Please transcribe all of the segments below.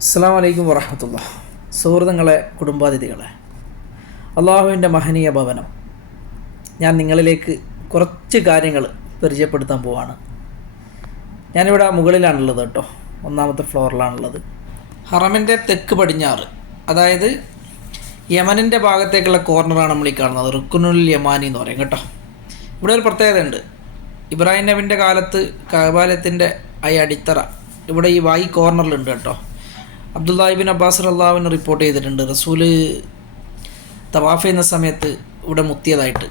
അസ്സാം വലൈക്കും വറഹമത്തുള്ള സുഹൃത്തുക്കളെ കുടുംബാതിഥികളെ. അള്ളാഹുവിന്റെ മഹനീയ ഭവനം. ഞാൻ നിങ്ങളിലേക്ക് കുറച്ച് കാര്യങ്ങൾ പരിചയപ്പെടുത്താൻ പോവാണ്. ഞാനിവിടെ മുകളിലാണുള്ളത് കേട്ടോ. ഒന്നാമത്തെ ഫ്ലോറിലാണുള്ളത്. ഹറമിന്റെ തെക്ക് പടിഞ്ഞാറ് അതായത് യമനിന്റെ ഭാഗത്തേക്കുള്ള കോർണറാണ് നമ്മൾ ഈ കാണുന്നത്. റുക്കുനുൽ യമാനി എന്ന് പറയും കേട്ടോ. ഇവിടെ ഒരു പ്രത്യേകത ഉണ്ട് ഇബ്രാഹിം നബിന്റെ കാലത്ത് കബാലത്തിന്റെ ഈ അടിത്തറ ഇവിടെ ഈ വായി കോർണറിലുണ്ട് കേട്ടോ. അബ്ദുല്ലാഹിബിൻ അബ്ബാസ് അള്ളാഹുവിന് റിപ്പോർട്ട് ചെയ്തിട്ടുണ്ട്. റസൂൽ തവാഫ് ചെയ്യുന്ന സമയത്ത് ഇവിടെ മുത്തിയതായിട്ട്.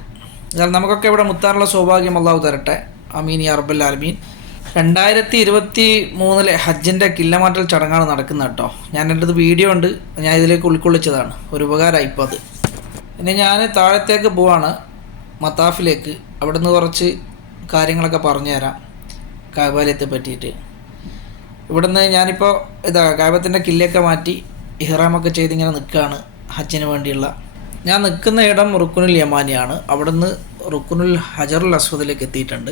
എന്നാൽ നമുക്കൊക്കെ ഇവിടെ മുത്താനുള്ള സൗഭാഗ്യം അള്ളാഹു തരട്ടെ. അമീൻ യാ റബ്ബൽ ആലമീൻ. രണ്ടായിരത്തി ഇരുപത്തി മൂന്നിലെ ഹജ്ജിന്റെ കില്ലമാറ്റൽ ചടങ്ങാണ് നടക്കുന്നത് കേട്ടോ. ഞാൻ എന്റെ അടുത്ത് വീഡിയോ ഉണ്ട്. ഞാൻ ഇതിലേക്ക് ഉൾക്കൊള്ളിച്ചതാണ്. ഒരു ഉപകാരമായി ഇപ്പോൾ അത്. പിന്നെ ഞാൻ താഴത്തേക്ക് പോവാണ്. മത്താഫിലേക്ക്. അവിടുന്ന് കുറച്ച് കാര്യങ്ങളൊക്കെ പറഞ്ഞു തരാം കാബാലയത്തെ പറ്റിയിട്ട്. ഇവിടുന്ന് ഞാനിപ്പോൾ ഇതാ കാബത്തിന്റെ കില്ലയൊക്കെ മാറ്റി ഇഹ്റാമൊക്കെ ചെയ്ത് ഇങ്ങനെ നിൽക്കുകയാണ് ഹജ്ജിന് വേണ്ടിയുള്ള. ഞാൻ നിൽക്കുന്ന ഇടം റുക്കുനുൽ യമാനിയാണ്. അവിടുന്ന് റുക്കുനുൽ ഹജറുൽ അസ്വദിലേക്ക് എത്തിയിട്ടുണ്ട്.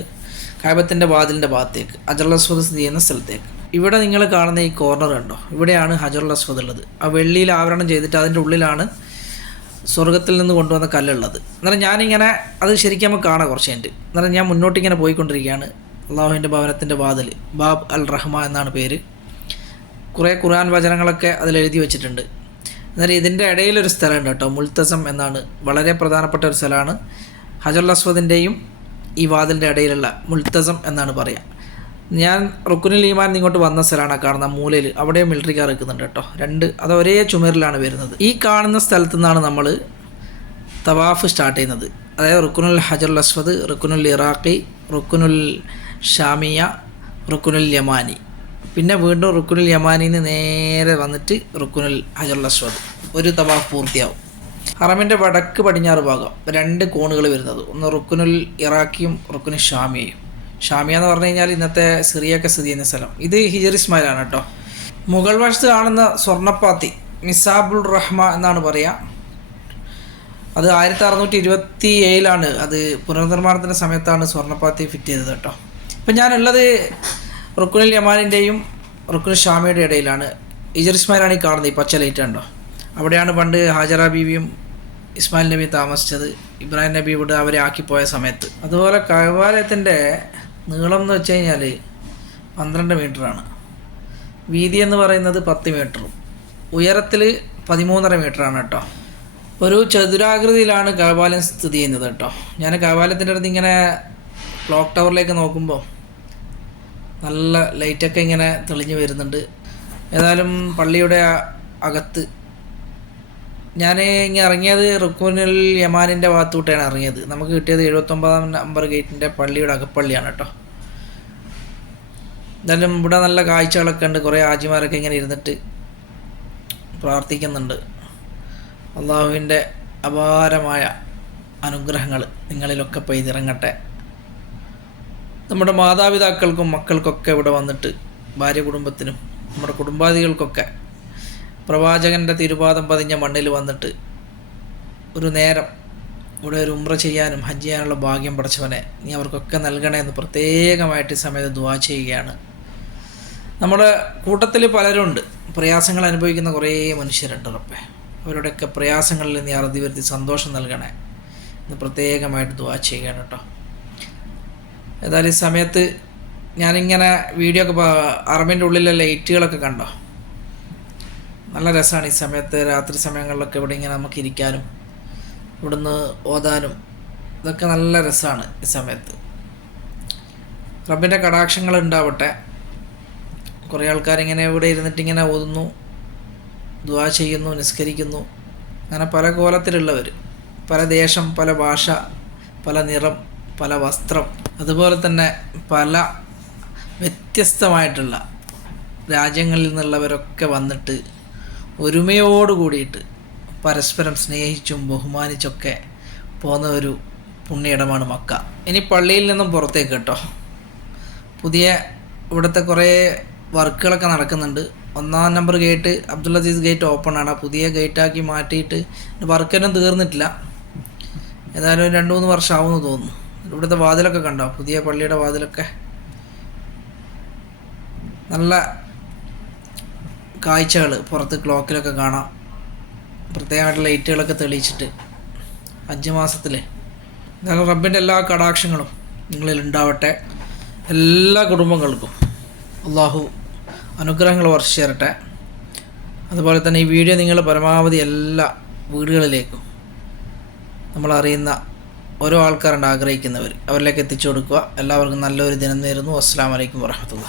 കാബത്തിന്റെ വാതിലിന്റെ ഭാഗത്തേക്ക് ഹജറുൽ അസ്വദ് സ്ഥിതി ചെയ്യുന്ന സ്ഥലത്തേക്ക്. ഇവിടെ നിങ്ങൾ കാണുന്ന ഈ കോർണർ കണ്ടോ? ഇവിടെയാണ് ഹജറുൽ അസ്വദ് ഉള്ളത്. ആ വെള്ളിയിൽ ആവരണം ചെയ്തിട്ട് അതിന്റെ ഉള്ളിലാണ് സ്വർഗത്തിൽ നിന്ന് കൊണ്ടുവന്ന കല്ലുള്ളത്. എന്നാലും ഞാനിങ്ങനെ അത് ശരിക്കും നമുക്ക് കാണാം കുറച്ച് കഴിഞ്ഞിട്ട്. എന്നാലും ഞാൻ മുന്നോട്ടിങ്ങനെ പോയിക്കൊണ്ടിരിക്കുകയാണ്. അള്ളാഹുവിന്റെ ഭവനത്തിന്റെ വാതിൽ ബാബ് അൽ റഹ്മ എന്നാണ് പേര്. കുറേ ഖുർആൻ വചനങ്ങളൊക്കെ അതിൽ എഴുതി വെച്ചിട്ടുണ്ട്. എന്നാൽ ഇതിന്റെ ഇടയിലൊരു സ്ഥലമുണ്ട് കേട്ടോ മുൽത്തസം എന്നാണ്. വളരെ പ്രധാനപ്പെട്ട ഒരു സ്ഥലമാണ്. ഹജർ അസ്വദിന്റെയും ഈ വാതിലിന്റെ ഇടയിലുള്ള മുൽത്തസം എന്നാണ് പറയുക ഞാൻ റുക്കുനിൽ ഈമാൻ ഇങ്ങോട്ട് വന്ന സ്ഥലമാണ് കാണുന്ന മൂലയിൽ. അവിടെ മിലിറ്ററി കാർ നിൽക്കുന്നുണ്ട് കേട്ടോ. രണ്ട് അത് ഒരേ ചുമരിലാണ് വരുന്നത്. ഈ കാണുന്ന സ്ഥലത്തു നിന്നാണ് നമ്മൾ തവാഫ് സ്റ്റാർട്ട് ചെയ്യുന്നത്. അതായത് റുക്കുനുൽ ഹജർ അസ്വദ് റുക്കുനുൽ ഇറാഖി റുക്കുനുൽ ഷാമിയ റുക്കുനുൽ യമാനി. പിന്നെ വീണ്ടും റുക്കുനുൽ യമാനിയിൽ നിന്ന് നേരെ വന്നിട്ട് റുക്കുനുൽ ഹജറുൽ അസ്വദ്. ഒരു തവാഫ് പൂർത്തിയാവും. ഹറമിന്റെ വടക്ക് പടിഞ്ഞാറ് ഭാഗം. രണ്ട് കോണുകൾ വരുന്നത്. ഒന്ന് റുക്കുനുൽ ഇറാഖിയും റുക്കുനുൽ ഷാമിയയും. ഷാമിയ എന്ന് പറഞ്ഞു കഴിഞ്ഞാൽ ഇന്നത്തെ സിറിയൊക്കെ സ്ഥിതി ചെയ്യുന്ന സ്ഥലം. ഇത് ഹിജറിസ്മാലാണ് കേട്ടോ. മുഗൾ വശത്ത് കാണുന്ന സ്വർണപ്പാത്തി നിസാബുൾ റഹ്മ എന്നാണ് പറയുക അത് ആയിരത്തി അറുന്നൂറ്റി ഇരുപത്തി ഏഴിലാണ് അത് പുനർനിർമ്മാണത്തിന്റെ സമയത്താണ് സ്വർണപ്പാത്തി ഫിറ്റ് ചെയ്തത് കേട്ടോ. ഇപ്പം ഞാനുള്ളത് റുക്കുനിൽ യമാനിന്റെയും റുക്കുൽ ഷാമിയുടെ ഇടയിലാണ്. ഇജർ ഇസ്മായിലാണ് ഈ കാണുന്നത്. ഈ പച്ച ലൈറ്റ് കണ്ടോ? അവിടെയാണ് പണ്ട് ഹാജറ ബീവിയും ഇസ്മായിൽ നബി താമസിച്ചത്. ഇബ്രാഹിം നബി ഇവിടെ അവരെ ആക്കിപ്പോയ സമയത്ത്. അതുപോലെ കൈവാലയത്തിന്റെ നീളം എന്ന് വെച്ച് കഴിഞ്ഞാൽ പന്ത്രണ്ട് മീറ്ററാണ് വീതി എന്ന് പറയുന്നത് പത്ത് മീറ്ററും ഉയരത്തിൽ പതിമൂന്നര മീറ്ററാണ് കേട്ടോ. ഒരു ചതുരാകൃതിയിലാണ് കൈവാലയം സ്ഥിതി ചെയ്യുന്നത് കേട്ടോ. ഞാൻ കൈവാലയത്തിന്റെ അടുത്ത് ഇങ്ങനെ ക്ലോക്ക് ടവറിലേക്ക് നോക്കുമ്പോൾ നല്ല ലൈറ്റൊക്കെ ഇങ്ങനെ തെളിഞ്ഞു വരുന്നുണ്ട്. ഏതായാലും പള്ളിയുടെ അകത്ത് ഞാൻ ഇങ്ങനെ ഇറങ്ങിയത് റുക്കൂനിൽ യമാനിന്റെ ഭാഗത്തൂട്ടാണ് ഇറങ്ങിയത്. നമുക്ക് കിട്ടിയത് എഴുപത്തൊമ്പതാം നമ്പർ ഗേറ്റിന്റെ പള്ളിയുടെ അകപ്പള്ളിയാണ് കേട്ടോ. എന്തായാലും ഇവിടെ നല്ല കാഴ്ചകളൊക്കെ ഉണ്ട്. കുറേ ആജിമാരൊക്കെ ഇങ്ങനെ ഇരുന്നിട്ട് പ്രാർത്ഥിക്കുന്നുണ്ട്. അള്ളാഹുവിന്റെ അപാരമായ അനുഗ്രഹങ്ങൾ നിങ്ങളിലൊക്കെ പെയ്തിറങ്ങട്ടെ. നമ്മുടെ മാതാപിതാക്കൾക്കും മക്കൾക്കൊക്കെ ഇവിടെ വന്നിട്ട് ഭാര്യ കുടുംബത്തിനും നമ്മുടെ കുടുംബാദികൾക്കൊക്കെ പ്രവാചകന്റെ തിരുപാദം പതിഞ്ഞ മണ്ണിൽ വന്നിട്ട് ഒരു നേരം ഇവിടെ ഒരു ഉമ്ര ചെയ്യാനും ഹജ്ജ് ചെയ്യാനുള്ള ഭാഗ്യം പഠിച്ചവനെ നീ അവർക്കൊക്കെ നൽകണേ എന്ന് പ്രത്യേകമായിട്ട് ഈ സമയത്ത് ദുവാ ചെയ്യുകയാണ്. നമ്മുടെ കൂട്ടത്തിൽ പലരുണ്ട്. പ്രയാസങ്ങൾ അനുഭവിക്കുന്ന കുറേ മനുഷ്യരുണ്ട് ഉറപ്പേ അവരുടെയൊക്കെ പ്രയാസങ്ങളിൽ നീ അറുതി വരുത്തി സന്തോഷം നൽകണേ എന്ന് പ്രത്യേകമായിട്ട് ദുവാ ചെയ്യുകയാണ് കേട്ടോ. ഏതായാലും ഈ സമയത്ത് ഞാനിങ്ങനെ വീഡിയോ ഒക്കെ അറബിന്റെ ഉള്ളിലെ ലൈറ്റുകളൊക്കെ കണ്ടോ? നല്ല രസമാണ് ഈ സമയത്ത് രാത്രി സമയങ്ങളിലൊക്കെ ഇവിടെ ഇങ്ങനെ നമുക്ക് ഇരിക്കാനും ഇവിടുന്ന് ഓതാനും. ഇതൊക്കെ നല്ല രസമാണ് ഈ സമയത്ത്. റബ്ബിന്റെ കടാക്ഷങ്ങൾ ഉണ്ടാവട്ടെ. കുറേ ആൾക്കാരിങ്ങനെ ഇവിടെ ഇരുന്നിട്ട് ഇങ്ങനെ ഓതുന്നു ദ്വാ ചെയ്യുന്നു നിസ്കരിക്കുന്നു. അങ്ങനെ പല കോലത്തിലുള്ളവർ പല ദേശം പല ഭാഷ പല നിറം പല വസ്ത്രം. അതുപോലെ തന്നെ പല വ്യത്യസ്തമായിട്ടുള്ള രാജ്യങ്ങളിൽ നിന്നുള്ളവരൊക്കെ വന്നിട്ട് ഒരുമയോട് കൂടിയിട്ട് പരസ്പരം സ്നേഹിച്ചും ബഹുമാനിച്ചൊക്കെ പോകുന്ന ഒരു പുണ്യയിടമാണ് മക്ക. ഇനി പള്ളിയിൽ നിന്നും പുറത്തേക്ക് കേട്ടോ. പുതിയ ഇവിടുത്തെ കുറേ വർക്കുകളൊക്കെ നടക്കുന്നുണ്ട്. ഒന്നാം number gate Abdul Aziz gate open ആണ് പുതിയ ഗേറ്റാക്കി മാറ്റിയിട്ട് വർക്കൊന്നും തീർന്നിട്ടില്ല. ഏതായാലും രണ്ട് മൂന്ന് വർഷം ആവുമെന്ന് തോന്നുന്നു. ഇവിടുത്തെ വാതിലൊക്കെ കണ്ടോ? പുതിയ പള്ളിയുടെ വാതിലൊക്കെ. നല്ല കാഴ്ചകൾ പുറത്ത് ക്ലോക്കിലൊക്കെ കാണാം. പ്രത്യേകമായിട്ട് ലൈറ്റുകളൊക്കെ തെളിയിച്ചിട്ട്. അഞ്ച് മാസത്തിൽ എന്നാലും റബ്ബിന്റെ എല്ലാ കടാക്ഷങ്ങളും നിങ്ങളിൽ ഉണ്ടാവട്ടെ. എല്ലാ കുടുംബങ്ങൾക്കും. അള്ളാഹു അനുഗ്രഹങ്ങൾ വർഷിച്ചു തരട്ടെ. അതുപോലെ തന്നെ ഈ വീഡിയോ നിങ്ങൾ പരമാവധി എല്ലാ വീടുകളിലേക്കും നമ്മൾ അറിയുന്ന ഓരോ ആൾക്കാരുണ്ട് ആഗ്രഹിക്കുന്നവർ. അവരിലേക്ക് എത്തിച്ചു കൊടുക്കുക. എല്ലാവർക്കും നല്ലൊരു ദിനം നേരുന്നു. അസ്സാം വലൈക്കും വർഹമത്തുള്ള